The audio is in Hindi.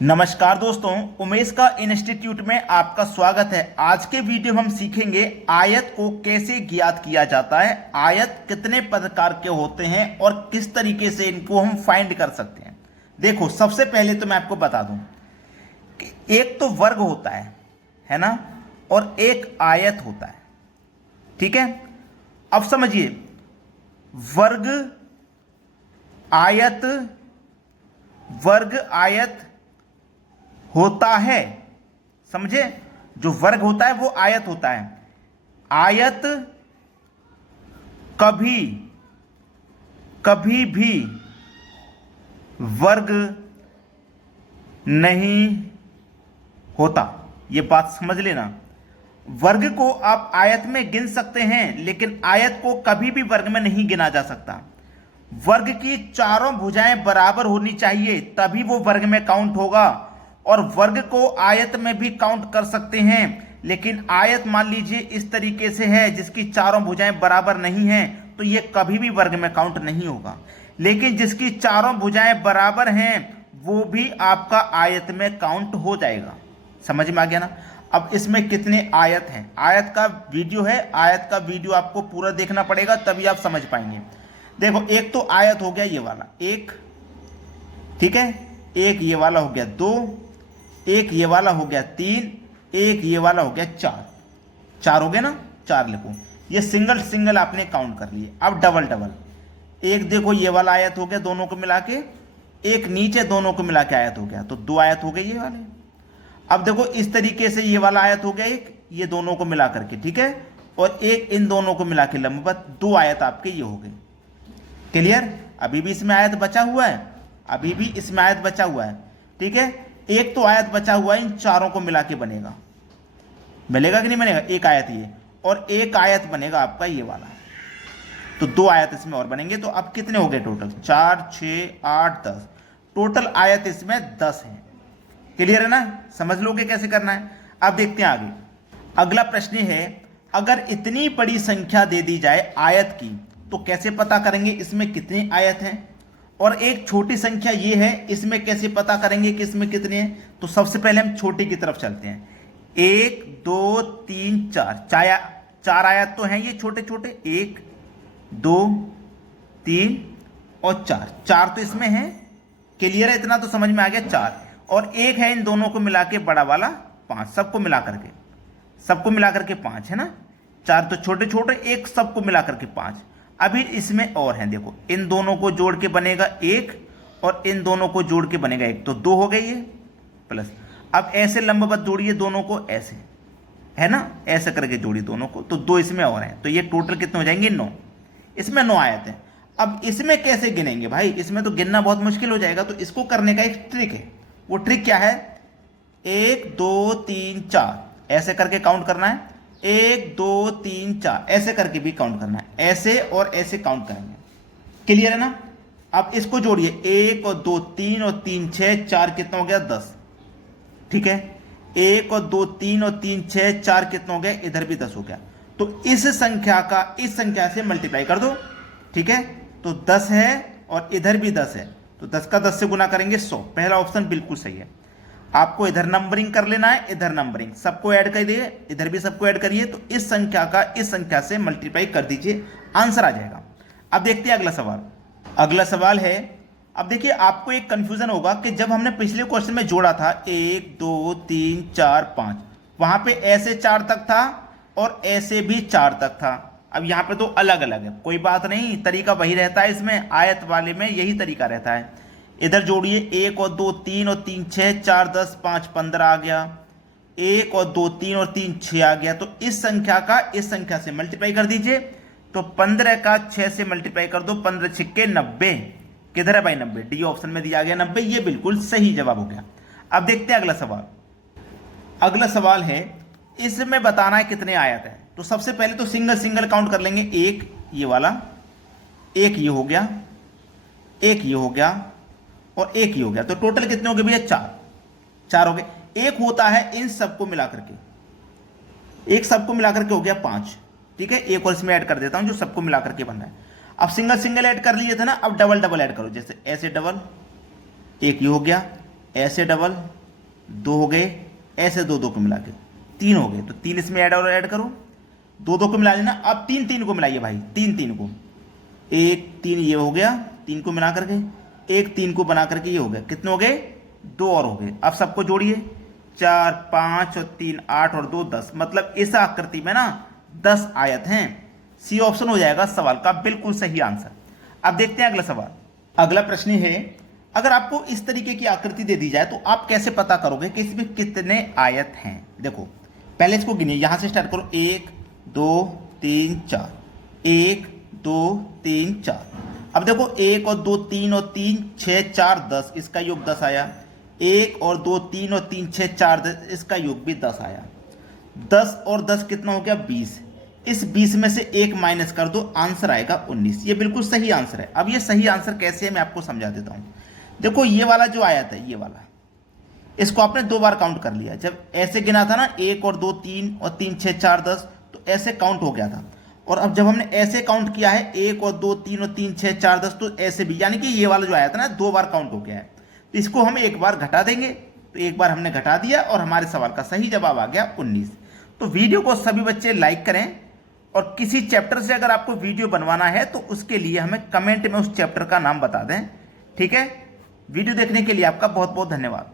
नमस्कार दोस्तों, उमेश का इंस्टीट्यूट में आपका स्वागत है। आज के वीडियो में हम सीखेंगे आयत को कैसे ज्ञात किया जाता है, आयत कितने प्रकार के होते हैं और किस तरीके से इनको हम फाइंड कर सकते हैं। देखो, सबसे पहले तो मैं आपको बता दूं कि एक तो वर्ग होता है ना, और एक आयत होता है। ठीक है, अब समझिए, वर्ग आयत, वर्ग आयत होता है। समझे, जो वर्ग होता है वो आयत होता है। आयत कभी कभी भी वर्ग नहीं होता, ये बात समझ लेना। वर्ग को आप आयत में गिन सकते हैं, लेकिन आयत को कभी भी वर्ग में नहीं गिना जा सकता। वर्ग की चारों भुजाएं बराबर होनी चाहिए, तभी वो वर्ग में काउंट होगा। और वर्ग को आयत में भी काउंट कर सकते हैं, लेकिन आयत मान लीजिए इस तरीके से है जिसकी चारों भुजाएं बराबर नहीं हैं, तो ये कभी भी वर्ग में काउंट नहीं होगा। लेकिन जिसकी चारों भुजाएं बराबर हैं वो भी आपका आयत में काउंट हो जाएगा। समझ में आ गया ना। अब इसमें कितने आयत हैं, आयत का वीडियो है, आयत का वीडियो आपको पूरा देखना पड़ेगा तभी आप समझ पाएंगे। देखो, एक तो आयत हो गया ये वाला एक, ठीक है, एक ये वाला हो गया दो, एक ये वाला हो गया तीन, एक ये वाला हो गया चार। चार हो गए ना, चार लिखो। ये सिंगल सिंगल आपने काउंट कर लिए। अब डबल डबल, एक देखो ये वाला आयत हो गया दोनों को मिला के, एक नीचे दोनों को मिला के आयत हो गया, तो दो आयत हो गए ये वाले। अब देखो इस तरीके से ये वाला आयत हो गया एक, ये दोनों को मिला करके, ठीक है, और एक इन दोनों को मिला के लंबवत, दो आयत आपके ये हो गए। क्लियर। अभी भी इसमें आयत बचा हुआ है, अभी भी इसमें आयत बचा हुआ है, ठीक है। एक तो आयत बचा हुआ है, इन चारों को मिला के बनेगा, मिलेगा कि नहीं बनेगा, एक आयत ये, और एक आयत बनेगा आपका ये वाला, तो दो आयत इसमें और बनेंगे। तो अब कितने हो गए टोटल, 4 6 8 10, टोटल आयत इसमें 10 है। क्लियर है ना, समझ लोगे कैसे करना है। अब देखते हैं आगे। अगला प्रश्न है, अगर इतनी बड़ी संख्या दे दी जाए आयत की, तो कैसे पता करेंगे इसमें कितने आयत हैं। और एक छोटी संख्या ये है, इसमें कैसे पता करेंगे कि इसमें कितने हैं। तो सबसे पहले हम छोटी की तरफ चलते हैं। 1 2 3 4, चार आयत तो हैं ये छोटे छोटे, 1 2 3 और 4, चार तो इसमें है। क्लियर है, इतना तो समझ में आ गया, चार। और एक है इन दोनों को मिला के बड़ा वाला 5, सबको मिला करके 5 है ना। चार तो छोटे छोटे, एक सबको मिला करके 5। अभी इसमें और हैं, देखो इन दोनों को जोड़ के बनेगा 1 और इन दोनों को जोड़ के बनेगा 1, तो 2 हो गई ये प्लस। अब ऐसे लंबवत जोड़िए दोनों को, ऐसे है ना, ऐसे करके जोड़िए दोनों को, तो 2 इसमें और हैं, तो ये टोटल कितने हो जाएंगे, 9। इसमें 9 आयत हैं। अब इसमें कैसे गिनेंगे भाई, इसमें तो गिनना बहुत मुश्किल हो जाएगा। तो इसको करने का एक ट्रिक है। वो ट्रिक क्या है, 1 2 3 4 ऐसे करके काउंट करना है, 1 2 3 4 ऐसे करके भी काउंट करना है, ऐसे और ऐसे काउंट करेंगे। क्लियर है ना। अब इसको जोड़िए, 1 और 2 3 और 3 6, 4 कितना हो गया, 10। ठीक है, 1 और 2 3 और 3 6, 4 कितना हो गया, इधर भी 10 हो गया। तो इस संख्या का इस संख्या से मल्टीप्लाई कर दो, ठीक है। तो 10 है और इधर भी 10 है, तो 10 का 10 से गुना करेंगे 100। पहला ऑप्शन बिल्कुल सही है। आपको इधर नंबरिंग कर लेना है, इधर नंबरिंग, सबको ऐड करिए, इधर भी सबको ऐड करिए, तो इस संख्या का इस संख्या से मल्टीप्लाई कर दीजिए, आंसर आ जाएगा। अब देखते हैं अगला सवाल। अगला सवाल है, अब देखिए आपको एक कंफ्यूजन होगा कि जब हमने पिछले क्वेश्चन में जोड़ा था 1 2 3 4 5, वहां पे ऐसे 4 तक था और ऐसे भी 4 तक था। अब यहाँ पे तो अलग अलग है, कोई बात नहीं, तरीका वही रहता है इसमें, आयत वाले में यही तरीका रहता है। इधर जोड़िए, 1 और 2 3 और 3 6, 4 10 5 15 आ गया, 1 और 2 3 और 3 6 आ गया। तो इस संख्या का इस संख्या से मल्टीप्लाई कर दीजिए, तो 15 का 6 से मल्टीप्लाई कर दो, 15 छिक्के 90। किधर है भाई 90, डी ऑप्शन में दिया गया 90, ये बिल्कुल सही जवाब हो गया। अब देखते हैं अगला सवाल। अगला सवाल है, इसमें बताना है कितने आयत है। तो सबसे पहले तो सिंगल सिंगल काउंट कर लेंगे, एक ये वाला, एक ये हो गया, एक ये हो गया और एक ही हो गया। तो टोटल कितने हो गए भैया, 4 हो गए। एक होता है इन सबको मिलाकर के, एक सबको मिलाकर के हो गया 5, ठीक है। एक और इसमें ऐड कर देता हूं जो सबको मिलाकर के बन रहा है। अब सिंगल सिंगल ऐड कर लिए थे ना, अब डबल डबल ऐड करो, जैसे ऐसे डबल, एक ये हो गया, ऐसे डबल, 2 हो गए, ऐसे 2 2 को मिला के 3 हो गए, तो 3 इसमें ऐड और ऐड करो, 2 2 को मिला लेना। अब 3 3 को मिलाइए भाई, 3 3 को, 1 3 ये हो गया, 3 को मिला करके 1 3 को बना करके ये हो गया, कितने हो गए, 2 और हो गए। अब सबको जोड़िए, 4 5 और 3 8 और 2 10, मतलब इस आकृति में ना 10 आयत हैं। सी ऑप्शन हो जाएगा सवाल का बिल्कुल सही आंसर। अब देखते हैं अगला सवाल। अगला प्रश्न है, अगर आपको इस तरीके की आकृति दे दी जाए तो आप कैसे पता करोगे कि इसमें कितने आयत हैं। देखो पहले इसको गिनिए, यहां से स्टार्ट करो, 1 2 3 4, 1 2 3 4। अब देखो 1 और 2 3 और 3 6 4 10, इसका योग 10 आया। 1 और 2 3 और 3 6 4 10, इसका योग भी 10 आया। 10 और 10 कितना हो गया, 20। इस 20 में से 1 माइनस कर दो, आंसर आएगा 19। ये बिल्कुल सही आंसर है। अब ये सही आंसर कैसे है मैं आपको समझा देता हूं। देखो ये वाला जो आया था, ये वाला, इसको आपने 2 बार काउंट कर लिया। जब ऐसे गिना था ना, 1 और 2 3 और 3 6 4 10, तो ऐसे काउंट हो गया था। और अब जब हमने ऐसे काउंट किया है, 1 और 2 3 और 3 6 4 10, तो ऐसे भी, यानी कि ये वाला जो आया था ना 2 बार काउंट हो गया है। तो इसको हम 1 बार घटा देंगे, तो 1 बार हमने घटा दिया और हमारे सवाल का सही जवाब आ गया 19। तो वीडियो को सभी बच्चे लाइक करें, और किसी चैप्टर से अगर आपको वीडियो बनवाना है तो उसके लिए हमें कमेंट में उस चैप्टर का नाम बता दें। ठीक है, वीडियो देखने के लिए आपका बहुत बहुत धन्यवाद।